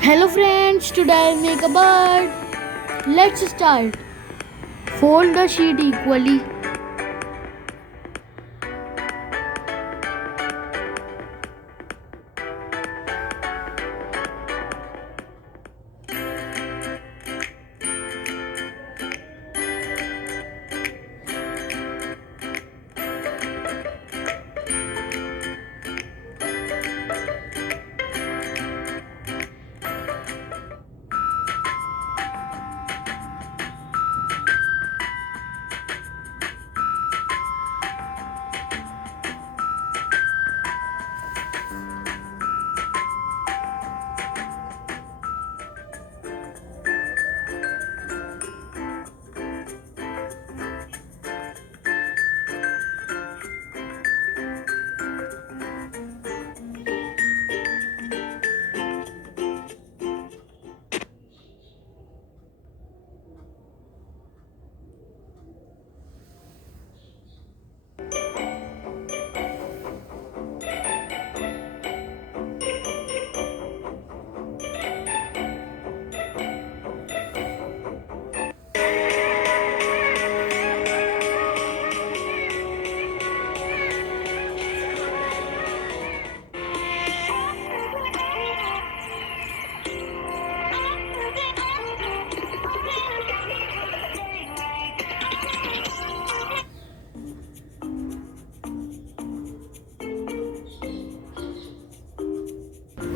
Hello friends, today I'll make a bird. Let's start. Fold the sheet equally.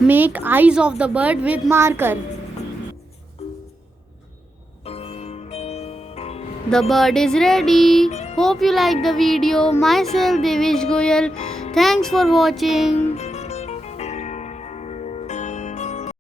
Make eyes of the bird with marker. The bird is ready. Hope you like the video. Myself Devesh Goyal. Thanks for watching.